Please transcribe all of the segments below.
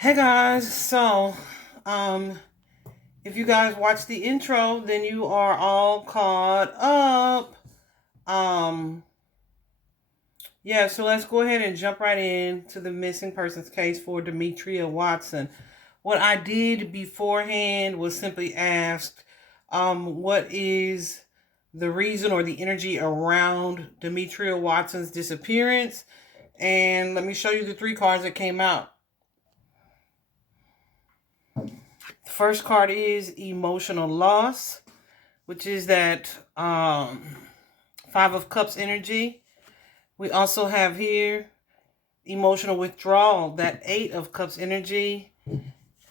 Hey guys, um, if you guys watched the intro, then you are all caught up. Um, yeah, so let's go ahead and jump right into the missing persons case for Demetria Watson. What I did beforehand was simply ask, what is the reason or the energy around Demetria Watson's disappearance? And let me show you the three cards that came out. The first card is emotional loss, which is that Five of Cups energy. We also have here emotional withdrawal, that Eight of Cups energy,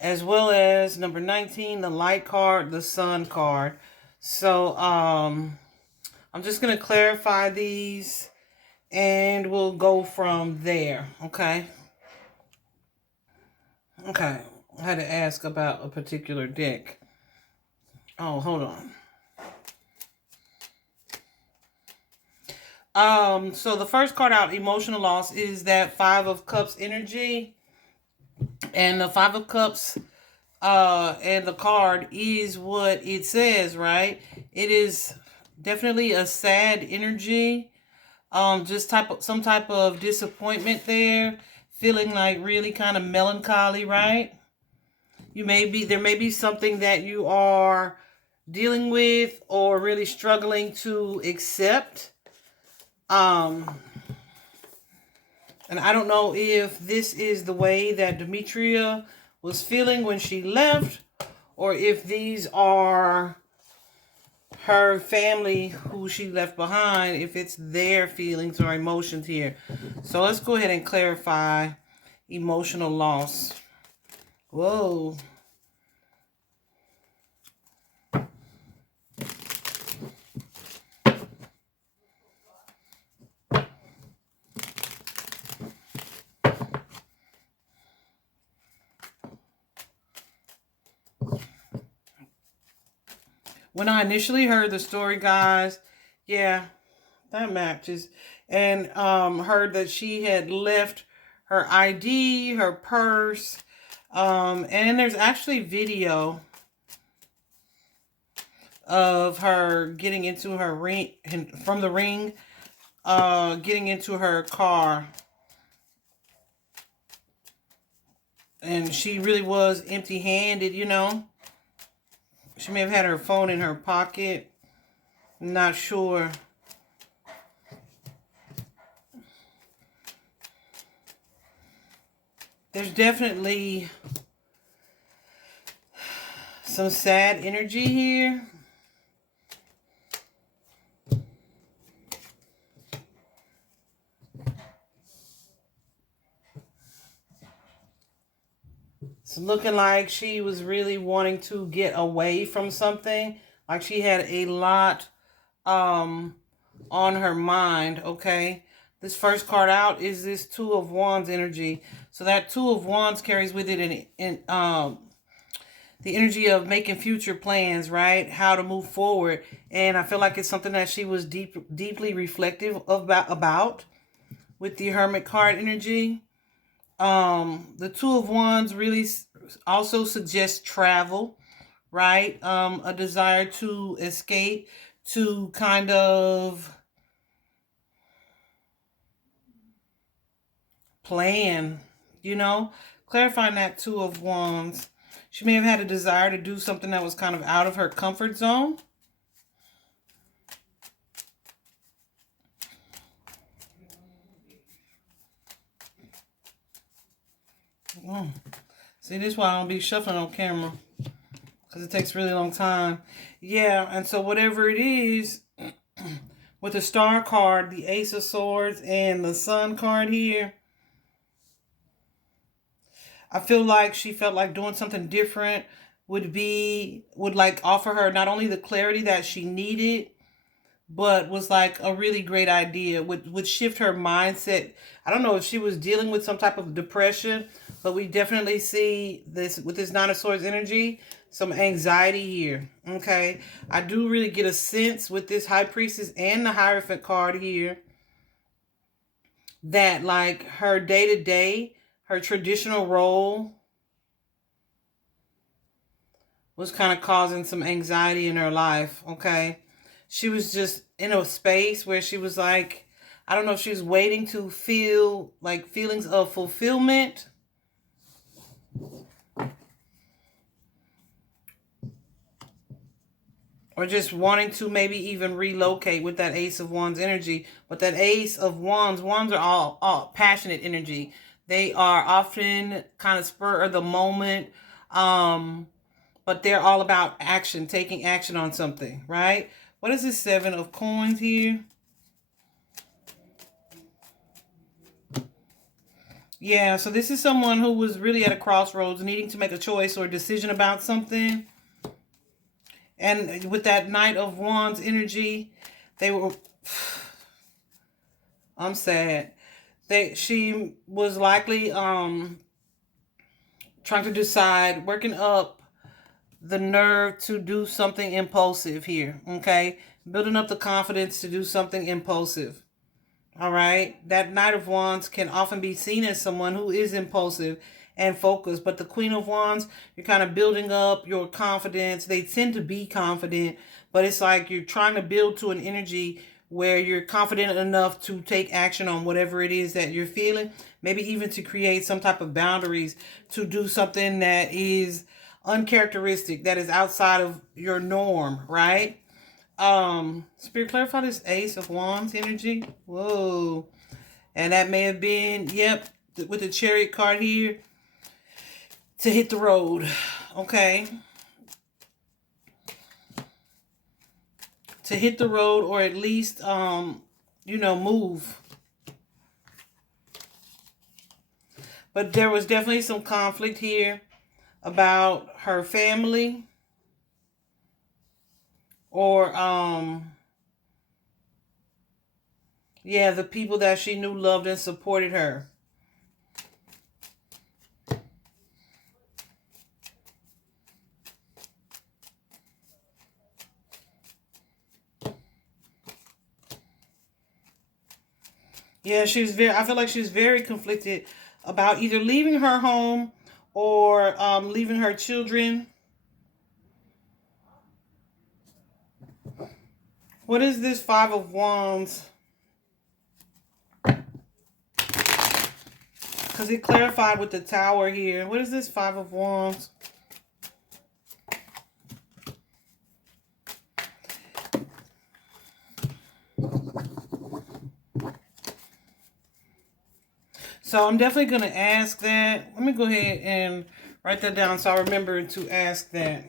as well as number 19, the light card, the sun card. So I'm just going to clarify these and we'll go from there. Okay. Okay. I had to ask about a particular deck. Oh, hold on. So the first card out, emotional loss, is that Five of Cups energy. And the Five of Cups and the card is what it says, right? It is definitely a sad energy. Just some type of disappointment there, feeling like really kind of melancholy, right? There may be something that you are dealing with or really struggling to accept. And I don't know if this is the way that Demetria was feeling when she left, or if these are her family who she left behind, if it's their feelings or emotions here. So let's go ahead and clarify emotional loss. Whoa. When I initially heard the story, guys, yeah, that matches. And heard that she had left her ID, her purse, and there's actually video of her getting into her ring, from the ring, getting into her car. And she really was empty-handed, you know. She may have had her phone in her pocket. Not sure. There's definitely some sad energy here. It's looking like she was really wanting to get away from something. Like she had a lot on her mind, okay? This first card out is this Two of Wands energy. So that Two of Wands carries with it the energy of making future plans, right? How to move forward. And I feel like it's something that she was deeply reflective about with the Hermit card energy. The Two of Wands really also suggests travel, right? A desire to escape, to kind of plan, you know? Clarifying that Two of Wands. She may have had a desire to do something that was kind of out of her comfort zone. See, this is why I don't be shuffling on camera. Because it takes a really long time. Yeah, and so whatever it is, with the Star card, the Ace of Swords, and the Sun card here, I feel like she felt like doing something different would like offer her not only the clarity that she needed, but was like a really great idea. Would shift her mindset. I don't know if she was dealing with some type of depression, but we definitely see this with this Nine of Swords energy, some anxiety here. Okay, I do really get a sense with this High Priestess and the Hierophant card here that like her day to day, her traditional role was kind of causing some anxiety in her life, okay? She was just in a space where she was like, I don't know if she was waiting to feel like feelings of fulfillment, or just wanting to maybe even relocate with that Ace of Wands energy. But that Ace of Wands, Wands are all passionate energy. They are often kind of spur of the moment, but they're all about action, taking action on something, right? What is this Seven of Coins here? Yeah, so this is someone who was really at a crossroads, needing to make a choice or a decision about something. And with that Knight of Wands energy, they were... I'm sad. She was likely trying to decide, working up the nerve to do something impulsive here, okay? Building up the confidence to do something impulsive. All right. That Knight of Wands can often be seen as someone who is impulsive and focused. But the Queen of Wands, you're kind of building up your confidence. They tend to be confident, but it's like you're trying to build to an energy where you're confident enough to take action on whatever it is that you're feeling. Maybe even to create some type of boundaries, to do something that is uncharacteristic, that is outside of your norm, right? Spirit, clarify this Ace of Wands energy. Whoa. And that may have been, yep, with the Chariot card here, to hit the road. Okay. To hit the road, or at least, move. But there was definitely some conflict here about her family, or, yeah, the people that she knew, loved, and supported her. Yeah, I feel like she's very conflicted about either leaving her home or leaving her children. What is this Five of Wands? Because it clarified with the Tower here. What is this Five of Wands? So I'm definitely going to ask that. Let me go ahead and write that down so I remember to ask that.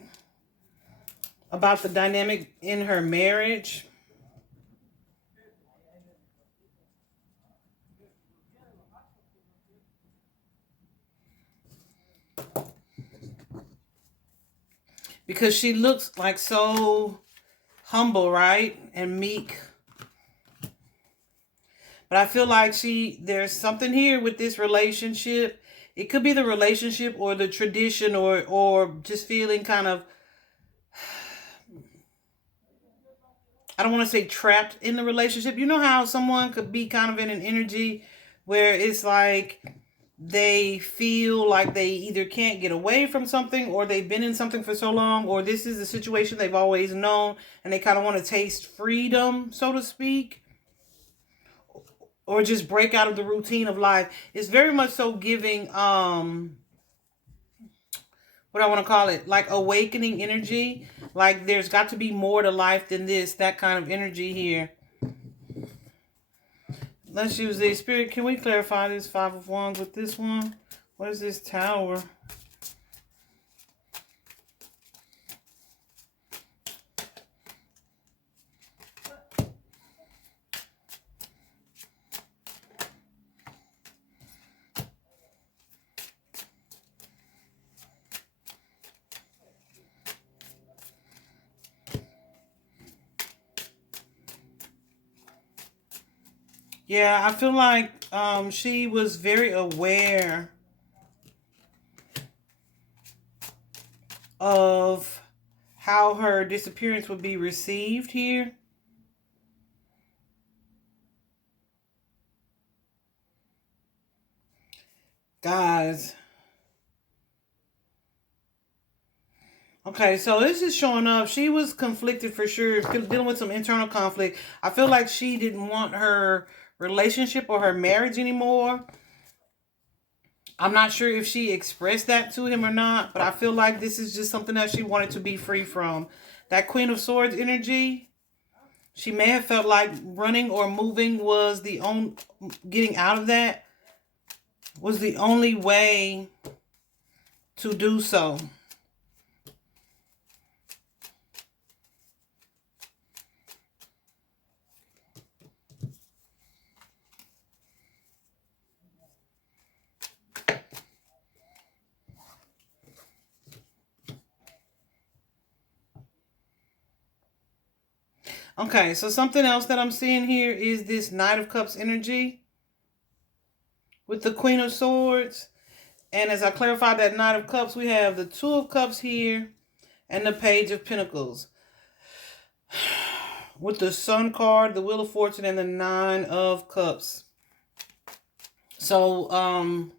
About the dynamic in her marriage. Because she looks like so humble, right? And meek. But I feel like there's something here with this relationship. It could be the relationship or the tradition, or just feeling kind of, I don't want to say trapped in the relationship. You know how someone could be kind of in an energy where it's like they feel like they either can't get away from something, or they've been in something for so long, or this is a situation they've always known and they kind of want to taste freedom, so to speak, or just break out of the routine of life. It's very much so giving what I want to call it, like awakening energy. Like there's got to be more to life than this, that kind of energy here. Let's use the Spirit. Can we clarify this Five of Wands with this one? What is this Tower? Yeah, I feel like she was very aware of how her disappearance would be received here. Guys, Okay, so this is showing up. She was conflicted for sure, dealing with some internal conflict. I feel like she didn't want her relationship or her marriage anymore. I'm not sure if she expressed that to him or not, but I feel like this is just something that she wanted to be free from. That Queen of Swords energy, she may have felt like running or moving was the only, getting out of that was the only way to do so. Okay, so something else that I'm seeing here is this Knight of Cups energy with the Queen of Swords. And as I clarified that Knight of Cups, we have the Two of Cups here and the Page of Pentacles. With the Sun card, the Wheel of Fortune, and the Nine of Cups. So, I'm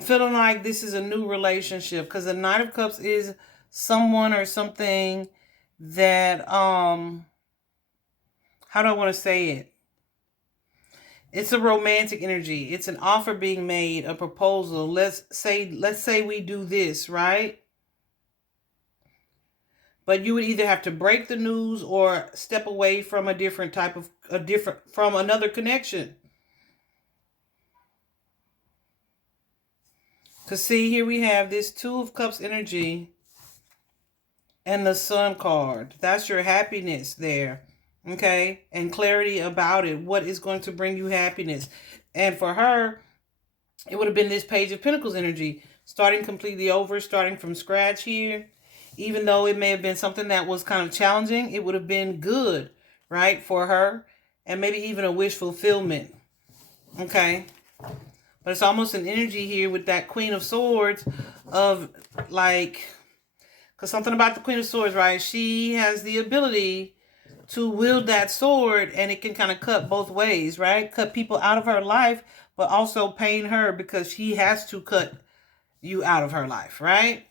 feeling like this is a new relationship because the Knight of Cups is someone or something that, how do I want to say it? It's a romantic energy. It's an offer being made, a proposal. Let's say we do this, right? But you would either have to break the news or step away from from another connection. Because see, here we have this Two of Cups energy and the Sun card. That's your happiness there. Okay? And clarity about it. What is going to bring you happiness? And for her, it would have been this Page of Pentacles energy. Starting completely over, starting from scratch here. Even though it may have been something that was kind of challenging, it would have been good, right, for her. And maybe even a wish fulfillment. Okay? But it's almost an energy here with that Queen of Swords of like, because something about the Queen of Swords, right? She has the ability to wield that sword and it can kind of cut both ways, right? Cut people out of her life, but also pain her because she has to cut you out of her life, right?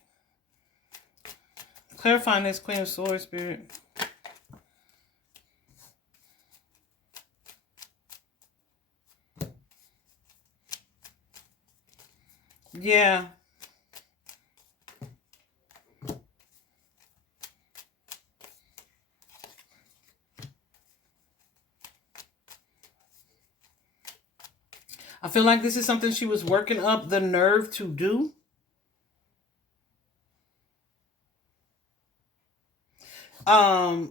Clarifying this Queen of Swords, Spirit. Yeah. I feel like this is something she was working up the nerve to do. As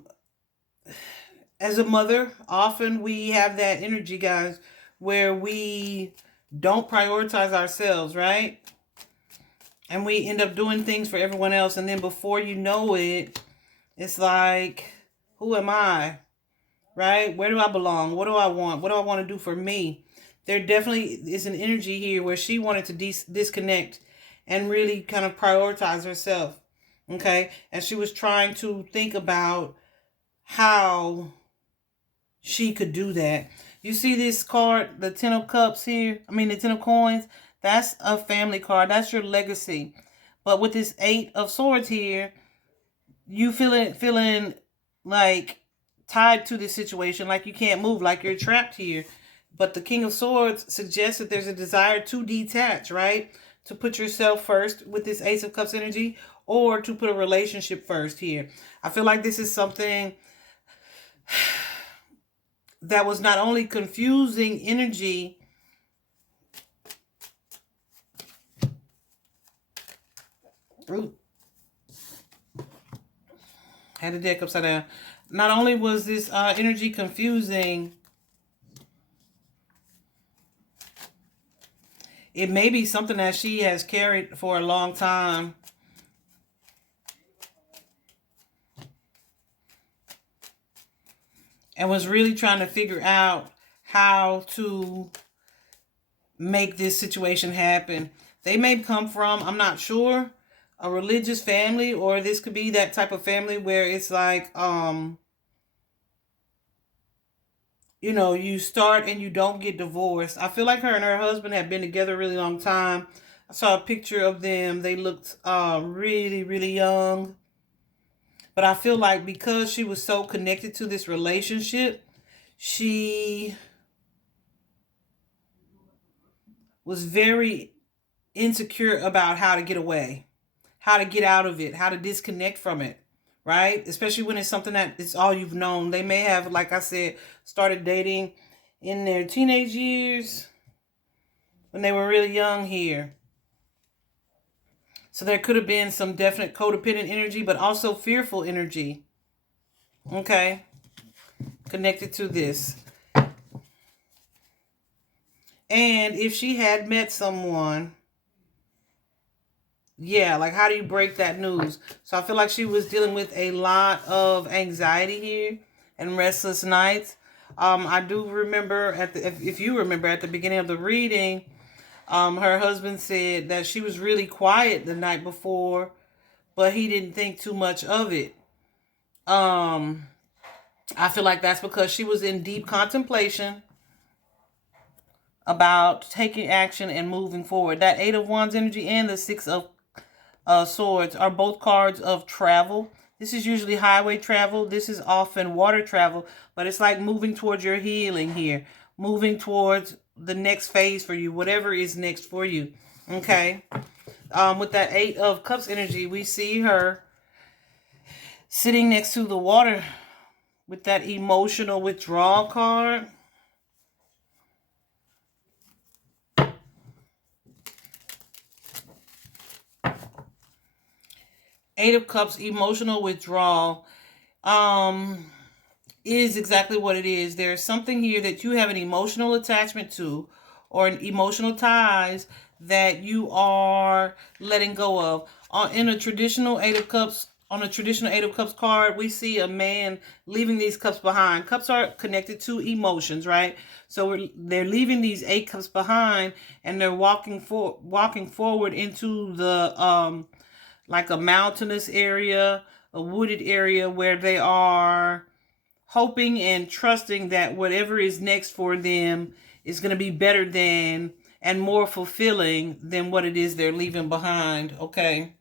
a mother, often we have that energy, guys, where we don't prioritize ourselves, right? And we end up doing things for everyone else. And then before you know it, it's like, who am I? Right? Where do I belong? What do I want? What do I want to do for me? There definitely is an energy here where she wanted to disconnect and really kind of prioritize herself. Okay? And she was trying to think about how she could do that. You see this card, the Ten of Cups here? I mean, the Ten of Coins? That's a family card. That's your legacy. But with this Eight of Swords here, you feeling like tied to this situation, like you can't move, like you're trapped here. But the King of Swords suggests that there's a desire to detach, right? To put yourself first with this Ace of Cups energy, or to put a relationship first here. I feel like this is something that was not only confusing energy. Ooh, had the deck upside down. Not only was this energy confusing, it may be something that she has carried for a long time. And was really trying to figure out how to make this situation happen. They may come from, I'm not sure, a religious family, or this could be that type of family where it's like, you start and you don't get divorced. I feel like her and her husband have been together a really long time. I saw a picture of them. They looked really, really young. But I feel like because she was so connected to this relationship, she was very insecure about how to get away, how to get out of it, how to disconnect from it, right? Especially when it's something that it's all you've known. They may have, like I said, started dating in their teenage years when they were really young here. So there could have been some definite codependent energy, but also fearful energy, okay, connected to this. And if she had met someone, yeah, like how do you break that news? So I feel like she was dealing with a lot of anxiety here and restless nights. I do remember if you remember at the beginning of the reading, her husband said that she was really quiet the night before, but he didn't think too much of it. Um, I feel like that's because she was in deep contemplation about taking action and moving forward. That Eight of Wands energy and the Six of Swords are both cards of travel. This is usually highway travel. This is often water travel, but it's like moving towards your healing here, moving towards the next phase for you, whatever is next for you. Okay. With that Eight of Cups energy, we see her sitting next to the water with that emotional withdrawal card. Eight of Cups, emotional withdrawal, is exactly what it is. There's something here that you have an emotional attachment to or an emotional ties that you are letting go of. In a traditional Eight of Cups, on a traditional Eight of Cups card, we see a man leaving these cups behind. Cups are connected to emotions, right? So they're leaving these 8 cups behind, and they're walking forward into the like a mountainous area, a wooded area where they are hoping and trusting that whatever is next for them is going to be better than and more fulfilling than what it is they're leaving behind. Okay.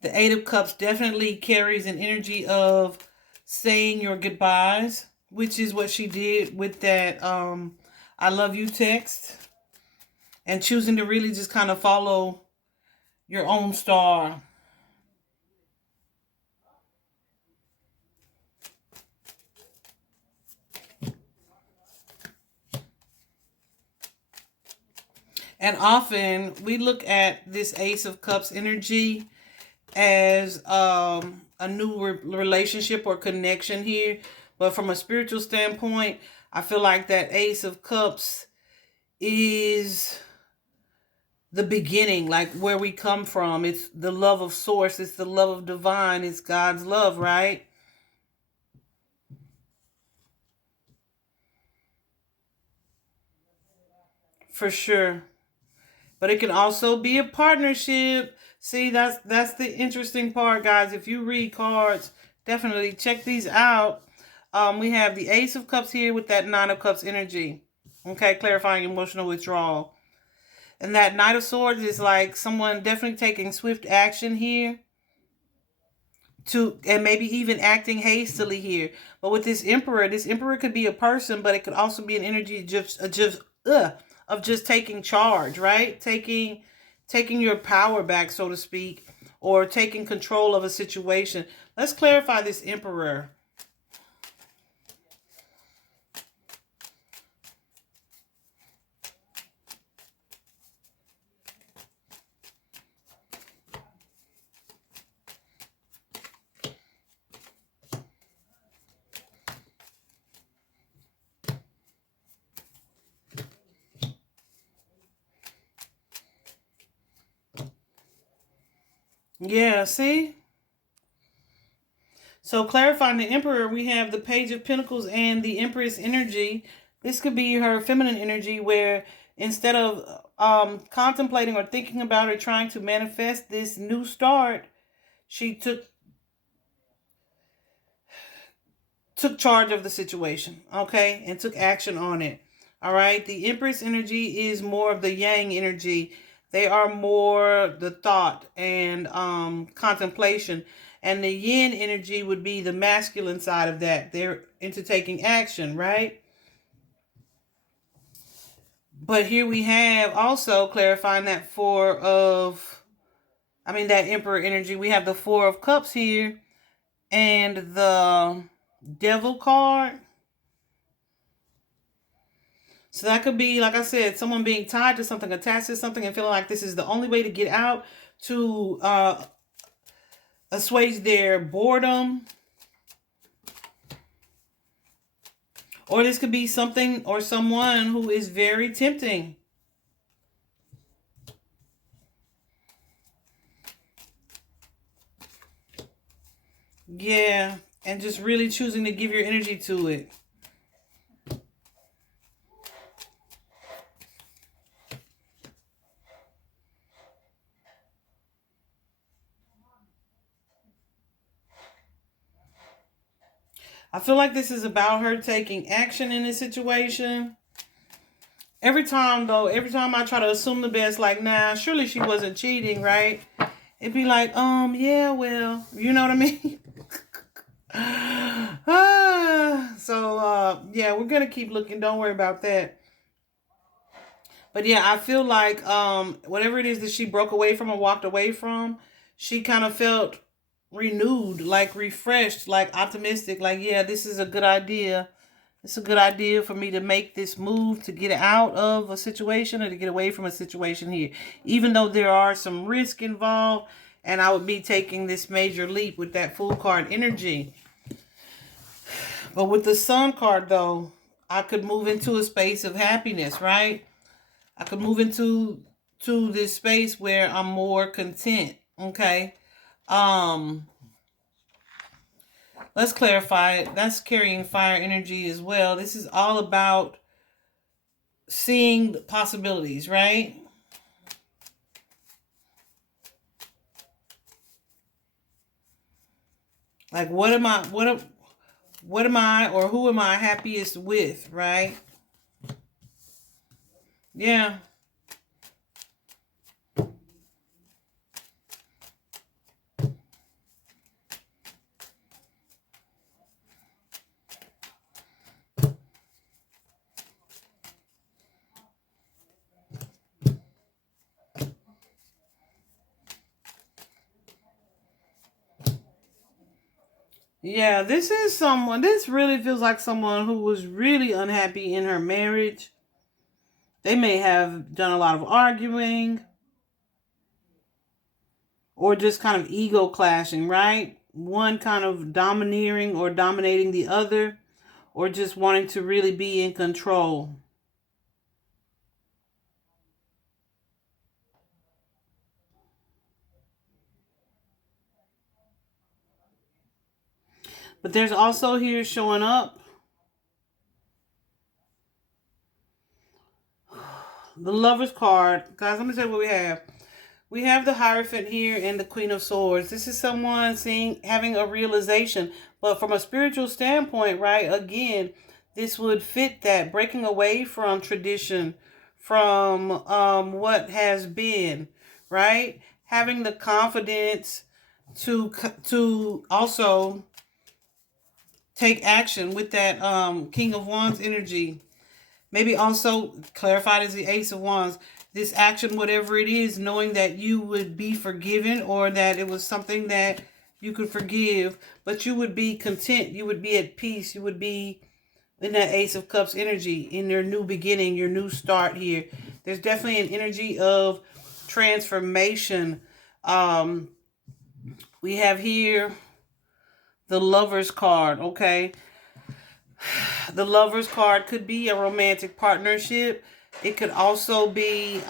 The Eight of Cups definitely carries an energy of saying your goodbyes, which is what she did with that I love you text, and choosing to really just kind of follow your own star. And often we look at this Ace of Cups energy as a new relationship or connection here. But from a spiritual standpoint, I feel like that Ace of Cups is the beginning, like where we come from. It's the love of source. It's the love of divine. It's God's love, right? For sure. But it can also be a partnership. See, that's the interesting part, guys. If you read cards, definitely check these out. We have the Ace of Cups here with that Nine of Cups energy. Okay, clarifying emotional withdrawal. And that Knight of Swords is like someone definitely taking swift action here to, and maybe even acting hastily here. But with this Emperor could be a person, but it could also be an energy of just taking charge, right? Taking your power back, so to speak, or taking control of a situation. Let's clarify this Emperor. Yeah, see? So clarifying the Emperor, we have the Page of Pentacles and the Empress energy. This could be her feminine energy, where instead of contemplating or thinking about or trying to manifest this new start, she took charge of the situation, okay, and took action on it. All right. The Empress energy is more of the yang energy. They are more the thought and contemplation. And the yin energy would be the masculine side of that. They're into taking action, right? But here we have also clarifying that that Emperor energy. We have the Four of Cups here and the Devil card. So that could be, like I said, someone being tied to something, attached to something, and feeling like this is the only way to get out, to assuage their boredom. Or this could be something or someone who is very tempting. Yeah, and just really choosing to give your energy to it. I feel like this is about her taking action in this situation. Every time I try to assume the best, like, nah, surely she wasn't cheating, right? It'd be like, yeah, well, you know what I mean? Yeah, we're gonna keep looking. Don't worry about that. But yeah, I feel like whatever it is that she broke away from or walked away from, she kind of felt renewed, like refreshed, like optimistic, like, yeah, this is a good idea. It's a good idea for me to make this move to get out of a situation or to get away from a situation here. Even though there are some risk involved, and I would be taking this major leap with that Fool card energy. But with the Sun card, though, I could move into a space of happiness, right? I could move into this space where I'm more content. Okay. Um, let's clarify it. That's carrying fire energy as well. This is all about seeing the possibilities, right? Like, what am I or who am I happiest with, right? Yeah. Yeah, this really feels like someone who was really unhappy in her marriage. They may have done a lot of arguing or just kind of ego clashing, right? One kind of domineering or dominating the other, or just wanting to really be in control. But there's also here showing up the Lover's card. Guys, let me tell you what we have. We have the Hierophant here and the Queen of Swords. This is someone having a realization. But from a spiritual standpoint, right, again, this would fit that. Breaking away from tradition, from what has been, right? Having the confidence to also take action with that King of Wands energy. Maybe also clarified as the Ace of Wands. This action, whatever it is, knowing that you would be forgiven or that it was something that you could forgive, but you would be content. You would be at peace. You would be in that Ace of Cups energy, in your new beginning, your new start here. There's definitely an energy of transformation. Um, we have here the Lover's card, okay? The Lover's card could be a romantic partnership. It could also be,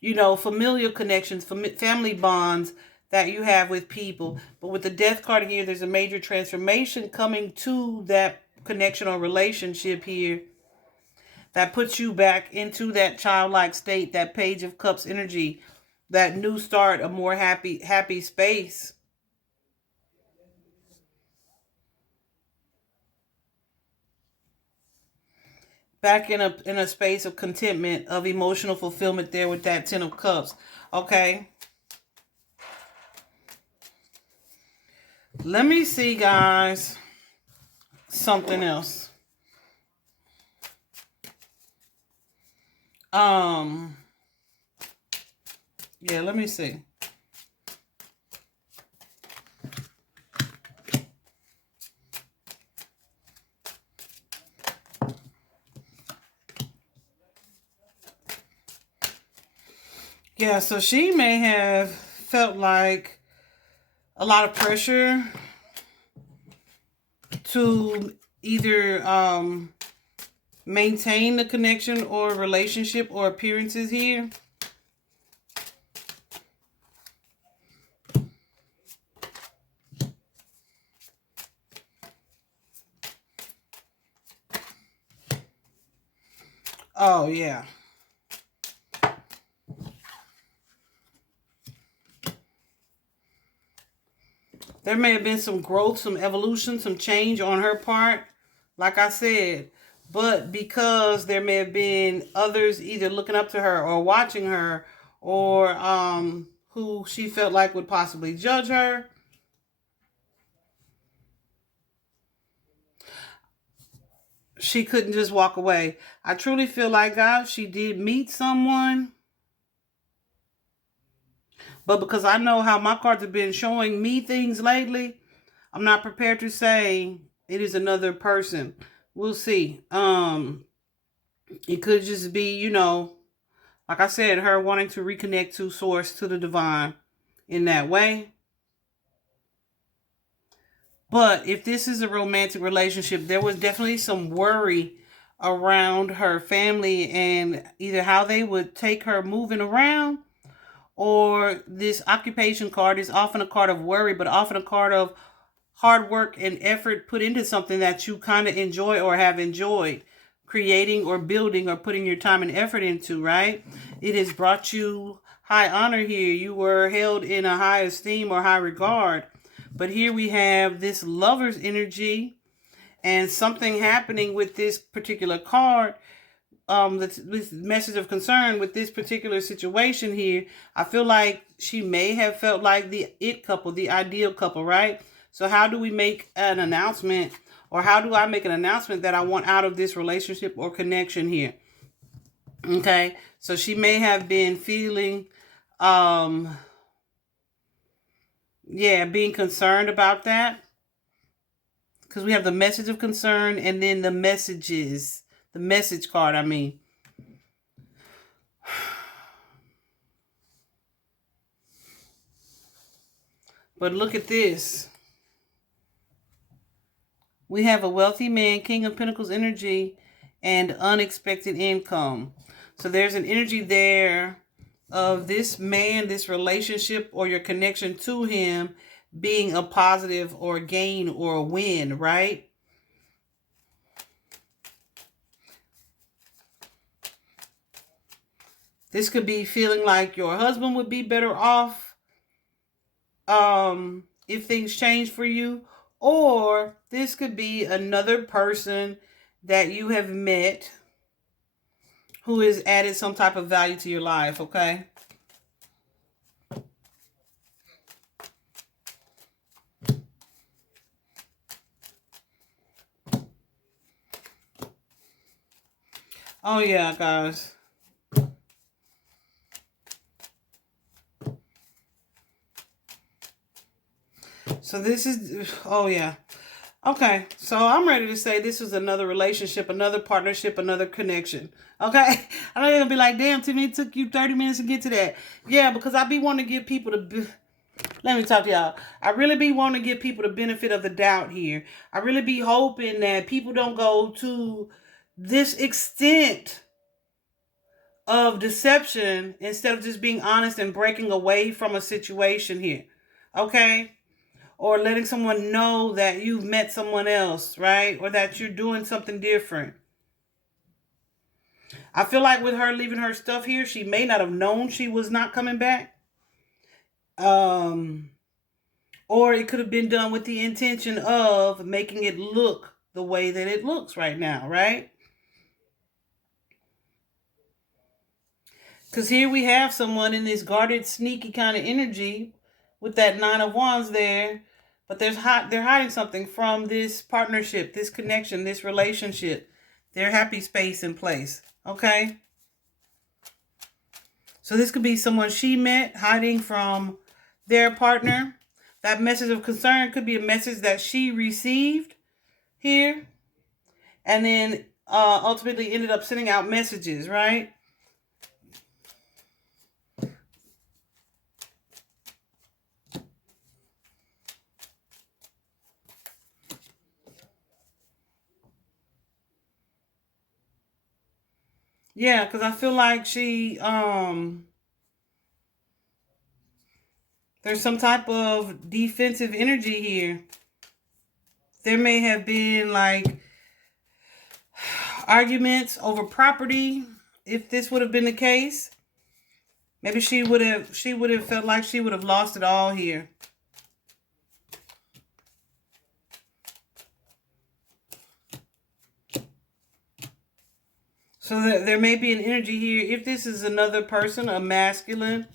familial connections, family bonds that you have with people. But with the Death card here, there's a major transformation coming to that connection or relationship here that puts you back into that childlike state, that Page of Cups energy, that new start, a more happy space. back in a space of contentment, of emotional fulfillment there with that Ten of Cups. Okay. Let me see, guys, something else. Um, yeah, let me see. Yeah, so she may have felt like a lot of pressure to either maintain the connection or relationship or appearances here. Oh, yeah. There may have been some growth, some evolution, some change on her part, like I said. But because there may have been others either looking up to her or watching her, or who she felt like would possibly judge her, she couldn't just walk away. I truly feel like, God, she did meet someone. But because I know how my cards have been showing me things lately, I'm not prepared to say it is another person. We'll see. It could just be, like I said, her wanting to reconnect to source, to the divine in that way. But if this is a romantic relationship, there was definitely some worry around her family and either how they would take her moving around, or this occupation card is often a card of worry, but often a card of hard work and effort put into something that you kind of enjoy or have enjoyed creating or building or putting your time and effort into, right? It has brought you high honor here. You were held in a high esteem or high regard. But here we have this lover's energy and something happening with this particular card. This message of concern with this particular situation here. I feel like she may have felt like the it couple, the ideal couple, right? So how do we make an announcement, or how do I make an announcement that I want out of this relationship or connection here? Okay, so she may have been feeling, yeah, being concerned about that, because we have the message of concern and then the messages, the message card, I mean. But look at this. We have a wealthy man, King of Pentacles energy, and unexpected income. So there's an energy there of this man, this relationship, or your connection to him being a positive or a gain or a win, right? This could be feeling like your husband would be better off if things change for you, or this could be another person that you have met who has added some type of value to your life, okay? Oh yeah, guys. So this is, oh yeah. Okay, so I'm ready to say this is another relationship, another partnership, another connection. Okay, I know you're gonna be like, "Damn, Timmy, it took you 30 minutes to get to that." Yeah, because I be wanting to give people the. Let me talk to y'all. I really be wanting to give people the benefit of the doubt here. I really be hoping that people don't go to this extent of deception instead of just being honest and breaking away from a situation here. Okay? Or letting someone know that you've met someone else, right? Or that you're doing something different. I feel like with her leaving her stuff here, she may not have known she was not coming back. Um, or it could have been done with the intention of making it look the way that it looks right now, right? Because here we have someone in this guarded, sneaky kind of energy with that Nine of Wands there. But they're hiding something from this partnership, this connection, this relationship. Their happy space in place. Okay? So this could be someone she met hiding from their partner. That message of concern could be a message that she received here. And then ultimately ended up sending out messages, right? Yeah, because I feel like there's some type of defensive energy here. There may have been like arguments over property. If this would have been the case, maybe she would have felt like she would have lost it all here. So there may be an energy here. If this is another person, a masculine,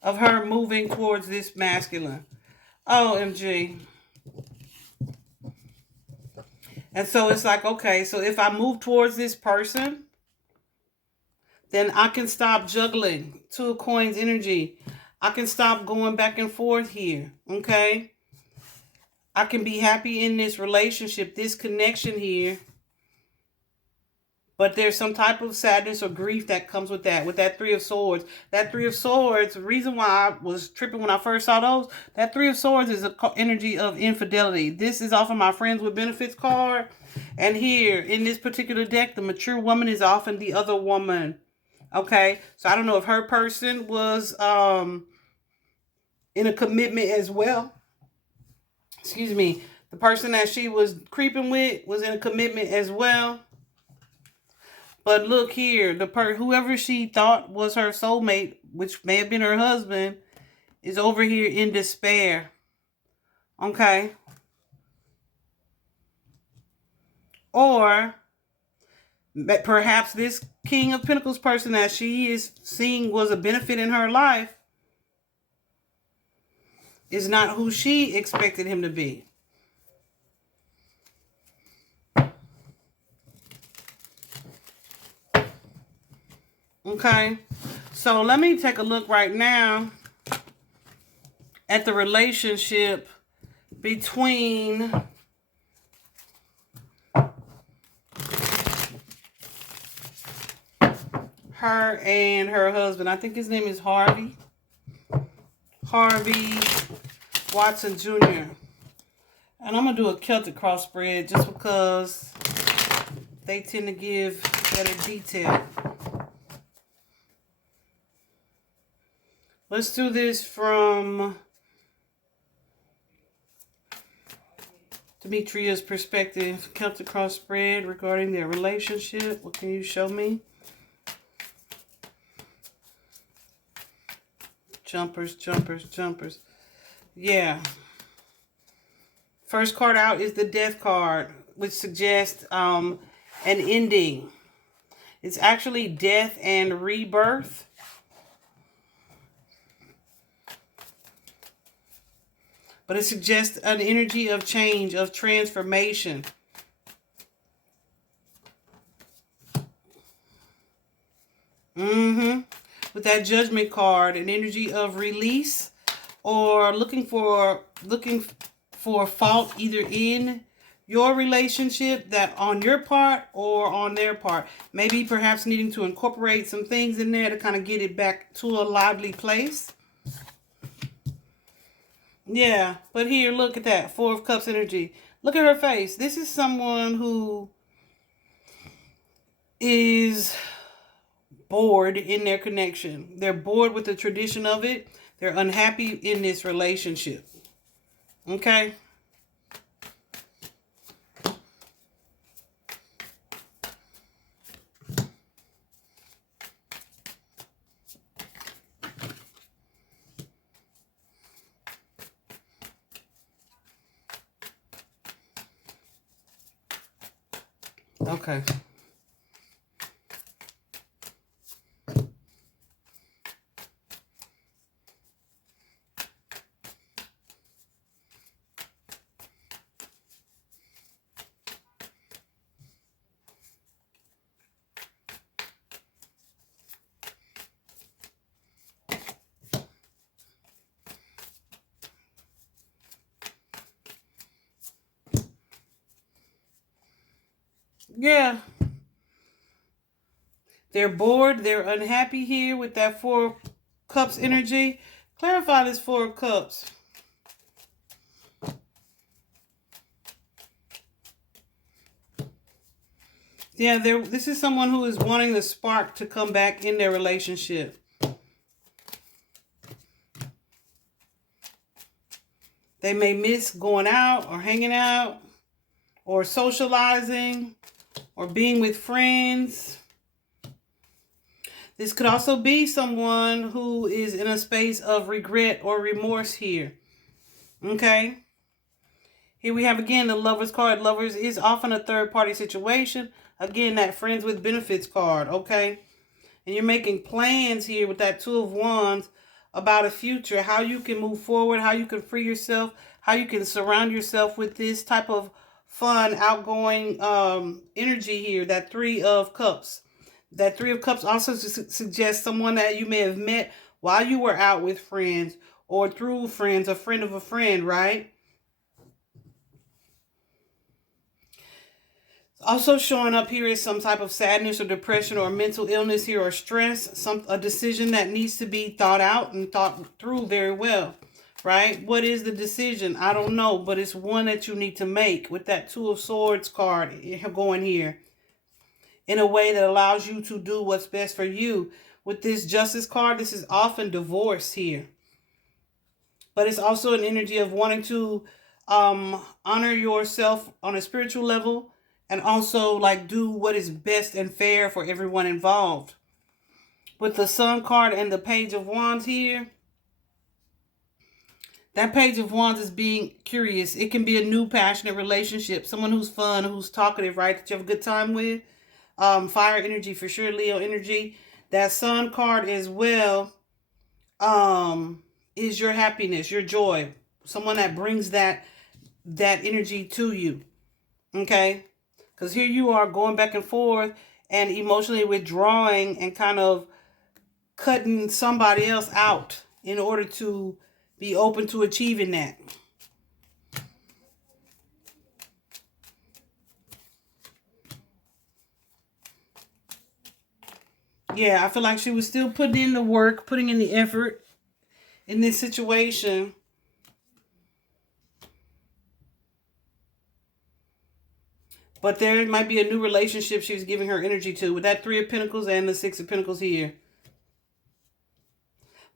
of her moving towards this masculine. OMG. And so it's like, okay, so if I move towards this person, then I can stop juggling Two of Coins energy. I can stop going back and forth here, okay? I can be happy in this relationship, this connection here. But there's some type of sadness or grief that comes with that Three of Swords. That Three of Swords, the reason why I was tripping when I first saw those, that Three of Swords is an energy of infidelity. This is off of my Friends with Benefits card. And here, in this particular deck, the mature woman is often the other woman. Okay? So I don't know if her person was in a commitment as well. Excuse me. The person that she was creeping with was in a commitment as well. But look here, whoever she thought was her soulmate, which may have been her husband, is over here in despair. Okay? Or perhaps this King of Pentacles person that she is seeing was a benefit in her life is not who she expected him to be. Okay? So let me take a look right now at the relationship between her and her husband. I think his name is Harvey Watson Jr. And I'm going to do a Celtic cross spread just because they tend to give better detail. Let's do this from Demetria's perspective. Celtic cross spread regarding their relationship. What can you show me? Jumpers. Yeah. First card out is the Death card, which suggests an ending. It's actually death and rebirth. But it suggests an energy of change, of transformation. With that Judgment card, an energy of release or looking for fault either in your relationship, that on your part or on their part. Maybe perhaps needing to incorporate some things in there to kind of get it back to a lively place. Yeah, but here, look at that. Four of Cups energy. Look at her face. This is someone who is bored in their connection. They're bored with the tradition of it. They're unhappy in this relationship. Okay? Okay. Yeah. They're bored. They're unhappy here with that Four of Cups energy. Clarify this Four of Cups. Yeah, this is someone who is wanting the spark to come back in their relationship. They may miss going out or hanging out or socializing or being with friends. This could also be someone who is in a space of regret or remorse here. Okay? Here we have again the Lovers card. Lovers is often a third-party situation. Again, that friends with benefits card. Okay? And you're making plans here with that Two of Wands about a future, how you can move forward, how you can free yourself, how you can surround yourself with this type of fun, outgoing energy here, that Three of Cups. That Three of Cups also suggests someone that you may have met while you were out with friends or through friends, a friend of a friend, right? Also showing up here is some type of sadness or depression or mental illness here or stress, a decision that needs to be thought out and thought through very well, right? What is the decision? I don't know, but it's one that you need to make with that Two of Swords card going here in a way that allows you to do what's best for you. With this Justice card, this is often divorce here. But it's also an energy of wanting to honor yourself on a spiritual level and also like do what is best and fair for everyone involved. With the Sun card and the Page of Wands here, that Page of Wands is being curious. It can be a new passionate relationship, someone who's fun, who's talkative, right, that you have a good time with. Fire energy for sure, Leo energy. That Sun card as well is your happiness, your joy. Someone that brings that energy to you. Okay? Because here you are going back and forth and emotionally withdrawing and kind of cutting somebody else out in order to be open to achieving that. Yeah, I feel like she was still putting in the work, putting in the effort in this situation. But there might be a new relationship she was giving her energy to with that Three of Pentacles and the Six of Pentacles here.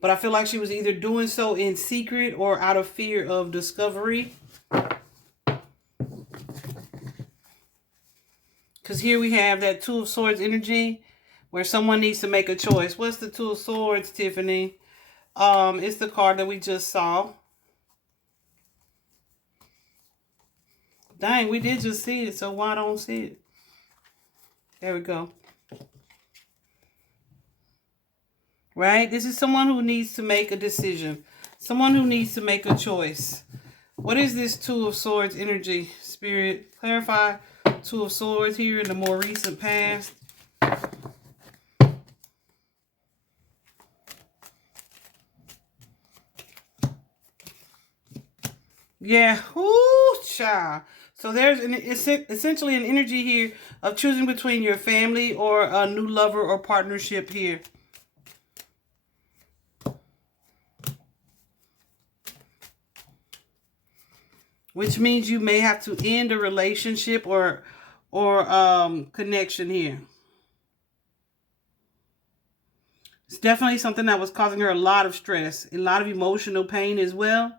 But I feel like she was either doing so in secret or out of fear of discovery. Because here we have that Two of Swords energy where someone needs to make a choice. What's the Two of Swords, Tiffany? It's the card that we just saw. Dang, we did just see it, so why don't see it? There we go. Right? This is someone who needs to make a decision. Someone who needs to make a choice. What is this Two of Swords energy? Spirit, clarify Two of Swords here in the more recent past. Yeah, whoo, child. So there's essentially an energy here of choosing between your family or a new lover or partnership here. Which means you may have to end a relationship or connection here. It's definitely something that was causing her a lot of stress, a lot of emotional pain as well.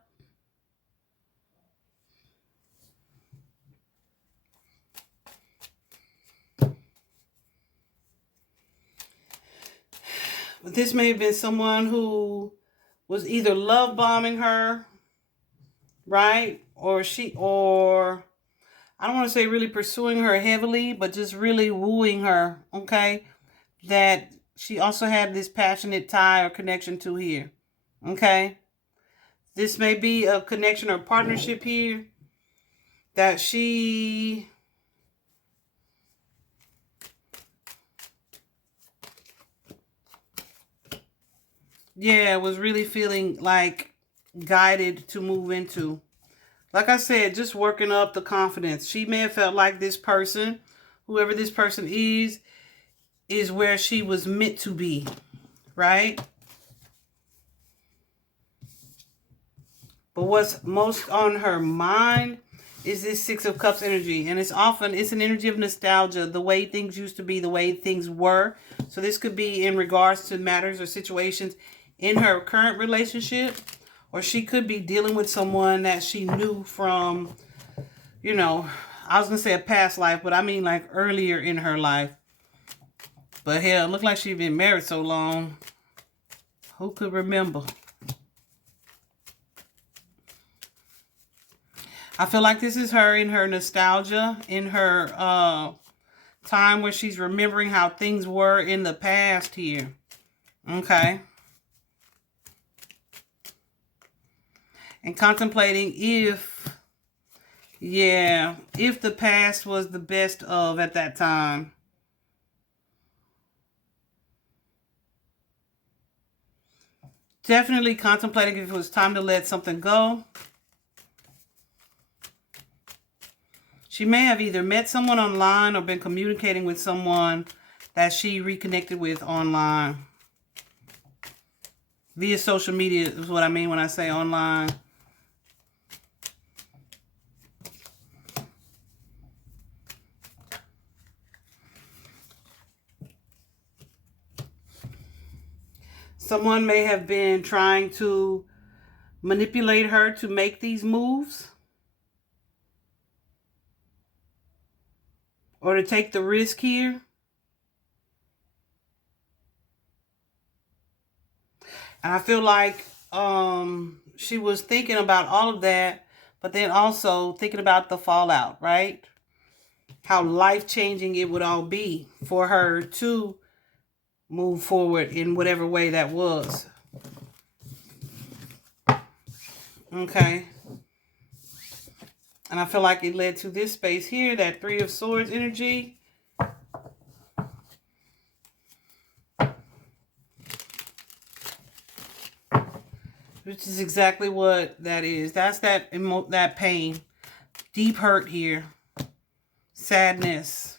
But this may have been someone who was either love bombing her, right? Or I don't want to say really pursuing her heavily, but just really wooing her, okay? That she also had this passionate tie or connection to here, okay? This may be a connection or partnership here that she was really feeling like guided to move into. Like I said, just working up the confidence. She may have felt like this person whoever this person is where she was meant to be, right? But what's most on her mind is this Six of Cups energy. And it's an energy of nostalgia, the way things used to be, the way things were. So this could be in regards to matters or situations in her current relationship. Or she could be dealing with someone that she knew from, you know, I was going to say a past life, but I mean like earlier in her life. But hell, it looked like she'd been married so long. Who could remember? I feel like this is her in her nostalgia, in her time where she's remembering how things were in the past here. Okay. And contemplating if the past was the best of at that time. Definitely contemplating if it was time to let something go. She may have either met someone online or been communicating with someone that she reconnected with online. Via social media is what I mean when I say online. Someone may have been trying to manipulate her to make these moves. Or to take the risk here. And I feel like she was thinking about all of that, but then also thinking about the fallout, right? How life-changing it would all be for her to move forward in whatever way that was. Okay. And I feel like it led to this space here, that Three of Swords energy. Which is exactly what that is. That's that pain. Deep hurt here. Sadness.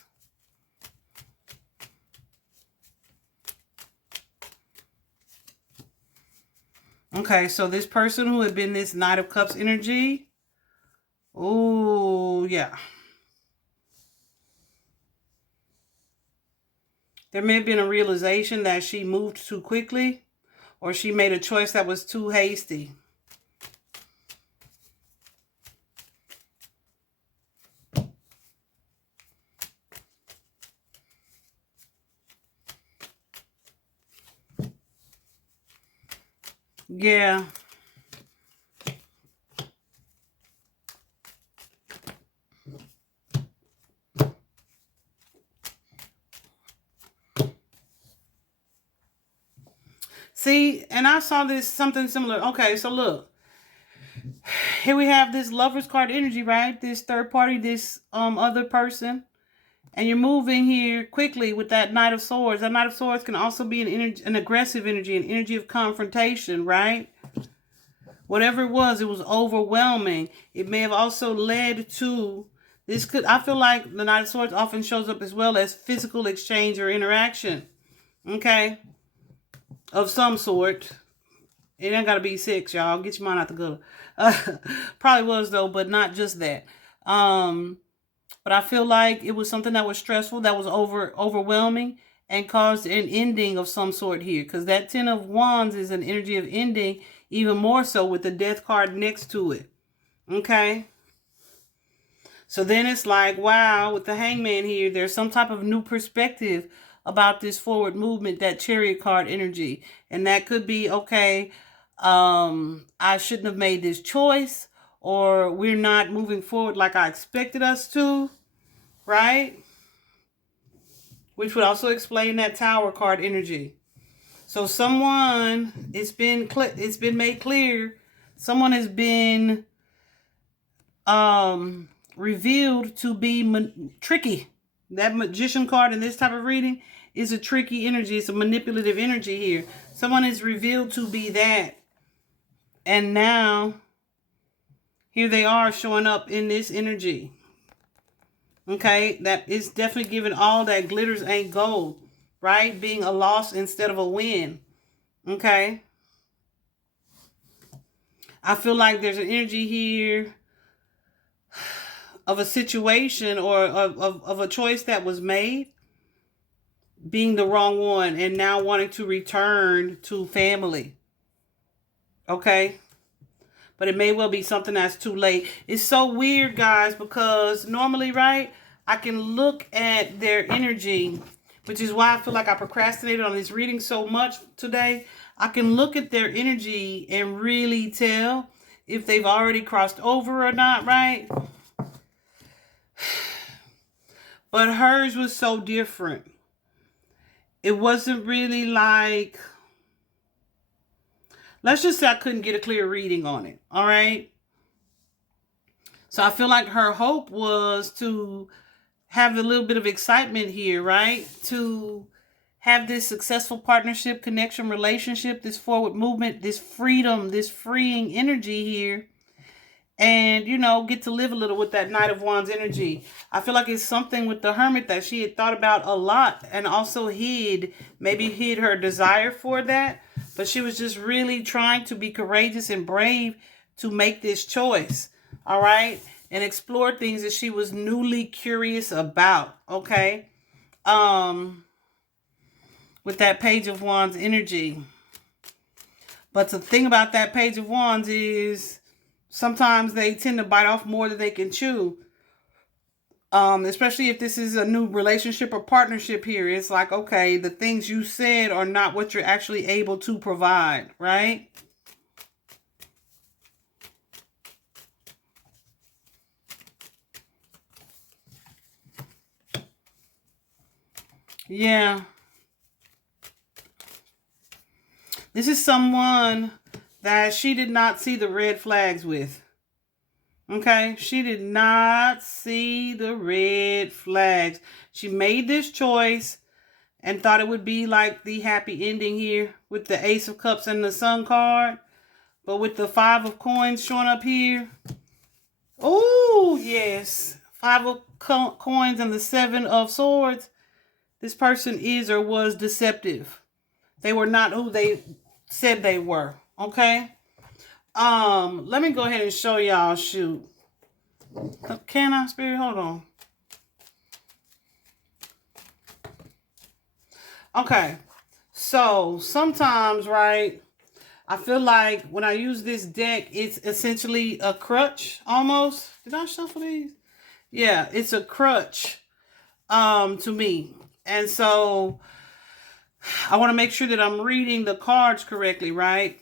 Okay, so this person who had been this Knight of Cups energy. Oh, yeah. There may have been a realization that she moved too quickly, or she made a choice that was too hasty. Yeah. See, and I saw this something similar. Okay, so look. Here we have this Lover's card energy, right? This third party, this other person. And you're moving here quickly with that Knight of Swords. That Knight of Swords can also be an aggressive energy, an energy of confrontation, right? Whatever it was overwhelming. It may have also led to this. I feel like the Knight of Swords often shows up as well as physical exchange or interaction. Okay? Of some sort. It ain't got to be sex, y'all. Get your mind out the gutter. Probably was, though, but not just that. But I feel like it was something that was stressful, that was overwhelming, and caused an ending of some sort here. Because that Ten of Wands is an energy of ending, even more so with the Death card next to it. Okay? So then it's like, wow, with the Hangman here, there's some type of new perspective about this forward movement, that Chariot card energy. And that could be, okay, I shouldn't have made this choice, or we're not moving forward like I expected us to, right? Which would also explain that Tower card energy. So someone, it's been made clear, someone has been revealed to be tricky. That Magician card in this type of reading is a tricky energy. It's a manipulative energy here. Someone is revealed to be that. And now, here they are showing up in this energy. Okay, that is definitely giving all that glitters ain't gold, right? Being a loss instead of a win. Okay. I feel like there's an energy here of a situation or of a choice that was made being the wrong one and now wanting to return to family. Okay. But it may well be something that's too late. It's so weird, guys, because normally, right, I can look at their energy, which is why I feel like I procrastinated on this reading so much today. I can look at their energy and really tell if they've already crossed over or not, right? But hers was so different. It wasn't really like, let's just say I couldn't get a clear reading on it, all right? So I feel like her hope was to have a little bit of excitement here, right? To have this successful partnership, connection, relationship, this forward movement, this freedom, this freeing energy here. And, you know, get to live a little with that Knight of Wands energy. I feel like it's something with the Hermit that she had thought about a lot and also maybe hid her desire for that. But she was just really trying to be courageous and brave to make this choice. All right. And explore things that she was newly curious about. Okay. With that Page of Wands energy. But the thing about that Page of Wands is sometimes they tend to bite off more than they can chew. Especially if this is a new relationship or partnership here. It's like, okay, the things you said are not what you're actually able to provide, right? Yeah. This is someone that she did not see the red flags with. Okay? She did not see the red flags. She made this choice and thought it would be like the happy ending here with the Ace of Cups and the Sun card. But with the Five of Coins showing up here. Oh, yes. Five of Coins and the Seven of Swords. This person is or was deceptive. They were not who they said they were. Okay? Let me go ahead and show y'all. Shoot. Can I, Spirit? Hold on. Okay. So, sometimes, right, I feel like when I use this deck, it's essentially a crutch, almost. Did I shuffle these? Yeah, it's a crutch, to me. And so, I want to make sure that I'm reading the cards correctly, right?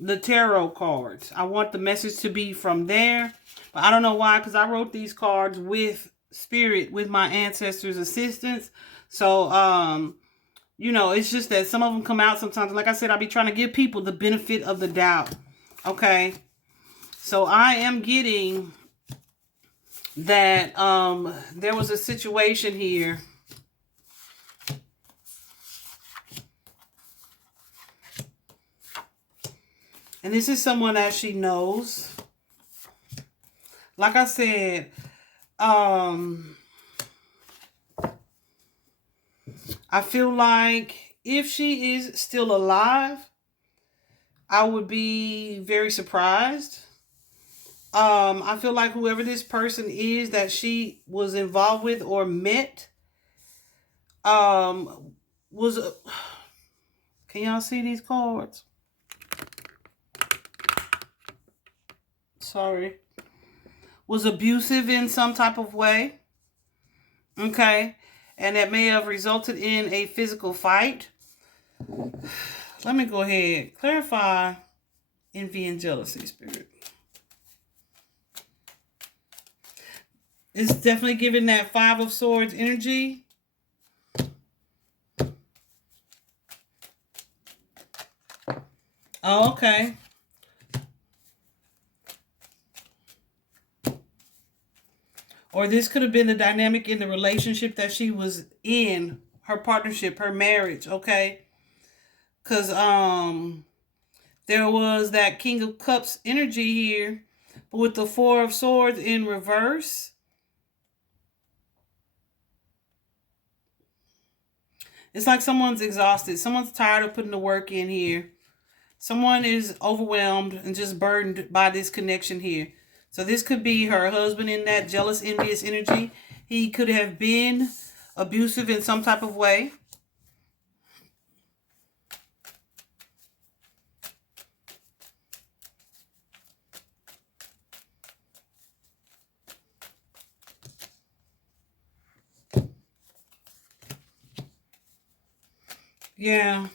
The tarot cards. I want the message to be from there. But I don't know why, because I wrote these cards with spirit, with my ancestors' assistance. So, you know, it's just that some of them come out sometimes. Like I said, I'll be trying to give people the benefit of the doubt. Okay. So I am getting that there was a situation here. And this is someone that she knows. Like I said, I feel like if she is still alive, I would be very surprised. I feel like whoever this person is that she was involved with or met, was, can y'all see these cards? Sorry. Was abusive in some type of way. Okay. And that may have resulted in a physical fight. Let me go ahead. Clarify envy and jealousy, Spirit. It's definitely giving that Five of Swords energy. Oh, okay. Or this could have been the dynamic in the relationship that she was in, her partnership, her marriage, okay? Because there was that King of Cups energy here, but with the Four of Swords in reverse, It's like someone's exhausted. Someone's tired of putting the work in here. Someone is overwhelmed and just burdened by this connection here. So this could be her husband in that jealous, envious energy. He could have been abusive in some type of way. Yeah.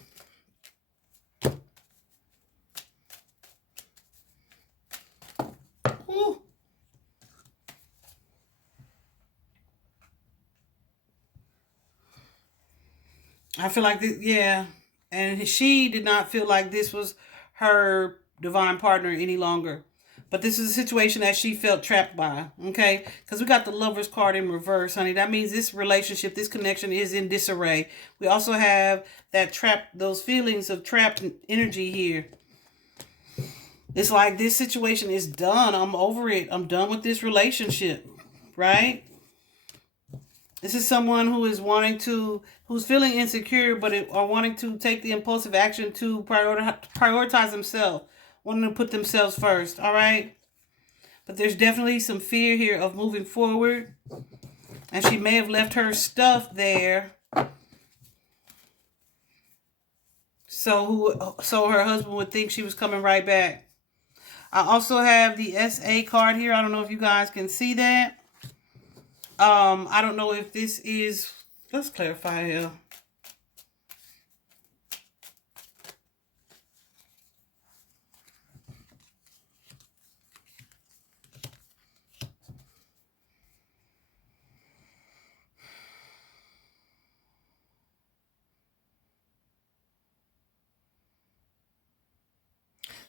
Ooh. I feel like this, yeah. And she did not feel like this was her divine partner any longer. But this is a situation that she felt trapped by, okay? Because we got the Lover's card in reverse, honey. That means this relationship, this connection is in disarray. We also have that trap, those feelings of trapped energy here. It's like this situation is done. I'm over it. I'm done with this relationship, right? This is someone who is who's feeling insecure, but are wanting to take the impulsive action to prioritize themselves, wanting to put themselves first, all right? But there's definitely some fear here of moving forward. And she may have left her stuff there. So her husband would think she was coming right back. I also have the SA card here. I don't know if you guys can see that. I don't know if this is, let's clarify here.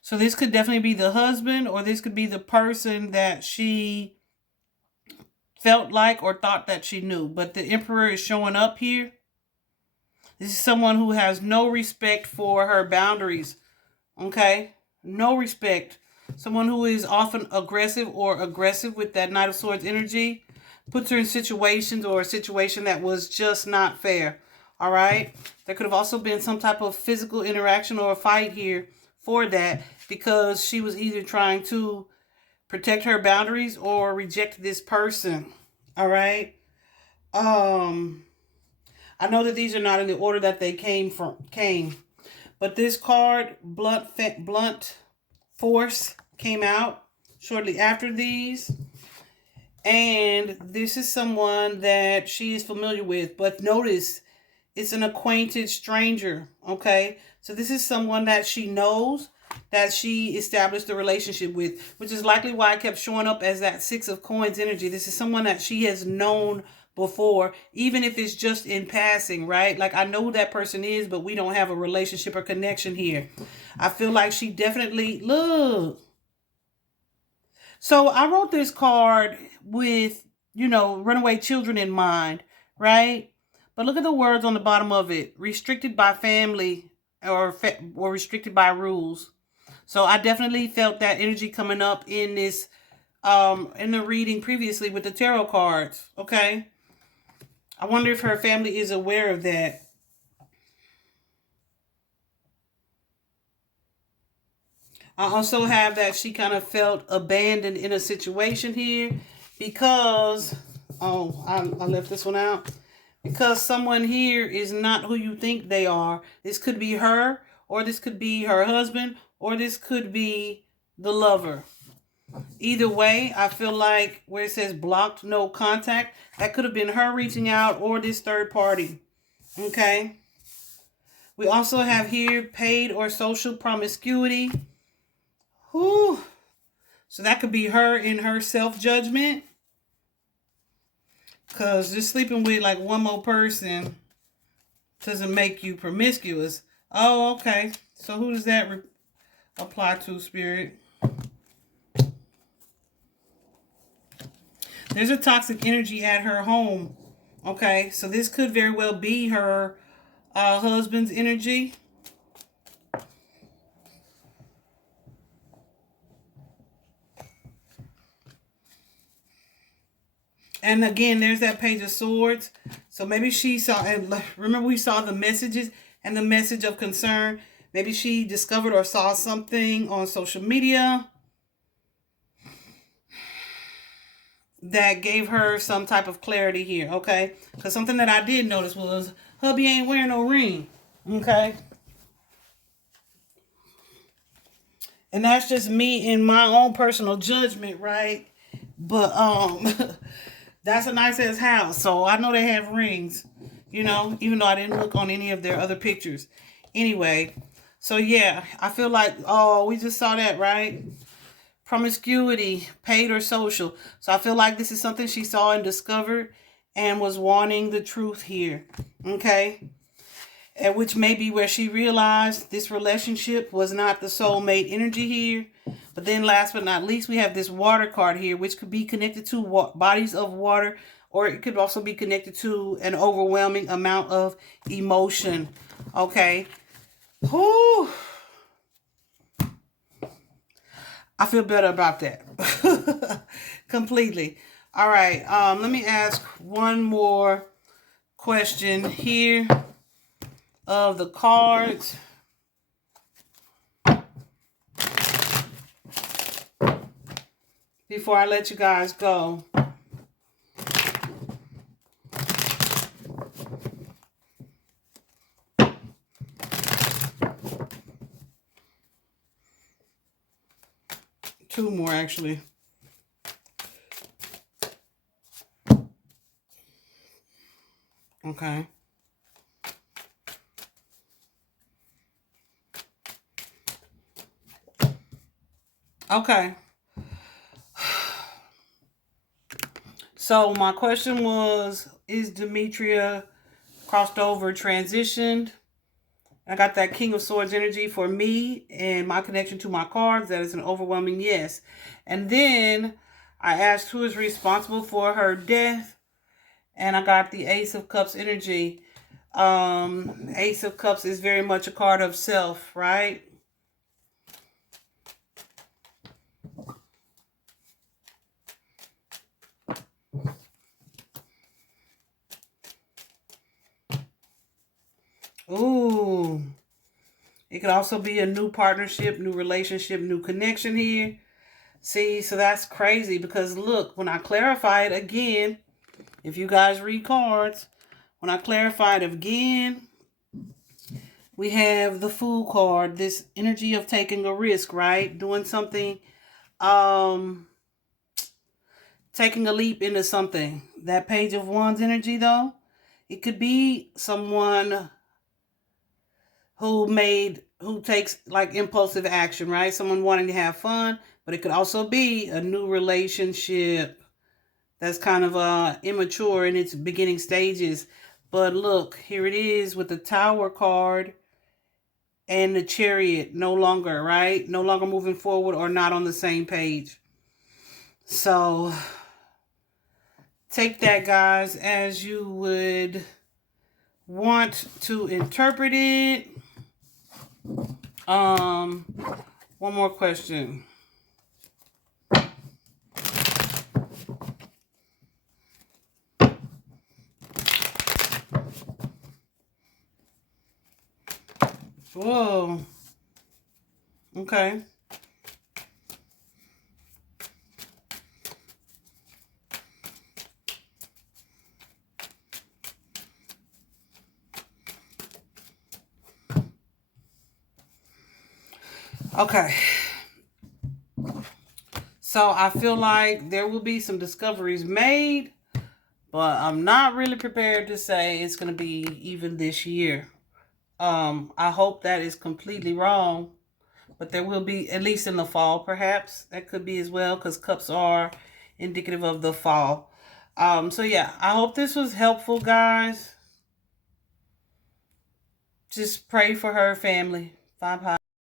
So this could definitely be the husband, or this could be the person that she felt like or thought that she knew. But the Emperor is showing up here. This is someone who has no respect for her boundaries. Okay? No respect. Someone who is often aggressive with that Knight of Swords energy. Puts her in situations or a situation that was just not fair. All right? There could have also been some type of physical interaction or a fight here for that, because she was either trying to protect her boundaries or reject this person. All right? I know that these are not in the order that they came. But this card, Blunt Force, came out shortly after these. And this is someone that she is familiar with. But notice, it's an acquainted stranger, okay? So this is someone that she knows, that she established a relationship with, which is likely why I kept showing up as that Six of Coins energy. This is someone that she has known before, even if it's just in passing, right? Like, I know who that person is, but we don't have a relationship or connection here. I feel like she definitely, look. So I wrote this card with, runaway children in mind, right? But look at the words on the bottom of it. Restricted by family or restricted by rules. So I definitely felt that energy coming up in this in the reading previously with the tarot cards, okay? I wonder if her family is aware of that. I also have that she kind of felt abandoned in a situation here because, I left this one out. Because someone here is not who you think they are. This could be her, or this could be her husband, or this could be the lover. Either way, I feel like where it says blocked, no contact, that could have been her reaching out or this third party. Okay. We also have here paid or social promiscuity. Whew. So that could be her in her self-judgment. Because just sleeping with like one more person doesn't make you promiscuous. Oh, okay. So who does that apply to, Spirit? There's a toxic energy at her home. Okay, so this could very well be her husband's energy. And again, there's that Page of Swords. So maybe she saw, and remember we saw the messages and the message of concern. Maybe she discovered or saw something on social media that gave her some type of clarity here, okay? Because something that I did notice was hubby ain't wearing no ring, okay? And that's just me in my own personal judgment, right? But that's a nice ass house, so I know they have rings, you know, even though I didn't look on any of their other pictures. Anyway, so yeah, I feel like, oh, we just saw that, right? Promiscuity, paid or social. So I feel like this is something she saw and discovered and was wanting the truth here, okay? At which may be where she realized this relationship was not the soulmate energy here. But then last but not least, we have this water card here, which could be connected to bodies of water, or it could also be connected to an overwhelming amount of emotion. Okay. Whew. I feel better about that. Completely. All right. Let me ask one more question here of the cards. Before I let you guys go. Two more, actually. Okay. Okay. So my question was, is Demetria crossed over, transitioned? I got that King of Swords energy for me and my connection to my cards. That is an overwhelming yes. And then I asked who is responsible for her death. And I got the Ace of Cups energy. Ace of Cups is very much a card of self, right? Ooh. It could also be a new partnership, new relationship, new connection here. See, so that's crazy because look, when I clarify it again, if you guys read cards, when I clarify it again, we have the Fool card, this energy of taking a risk, right? Doing something, taking a leap into something. That Page of Wands energy, though, it could be someone who takes like impulsive action, right? Someone wanting to have fun, but it could also be a new relationship that's kind of immature in its beginning stages. But look, here it is with the Tower card and the Chariot, no longer, right? No longer moving forward or not on the same page. So take that, guys, as you would want to interpret it. One more question. Whoa. Okay. Okay. So I feel like there will be some discoveries made, but I'm not really prepared to say it's going to be even this year. I hope that is completely wrong, but there will be, at least in the fall, perhaps. That could be as well, because cups are indicative of the fall. So yeah, I hope this was helpful, guys. Just pray for her family. Bye-bye.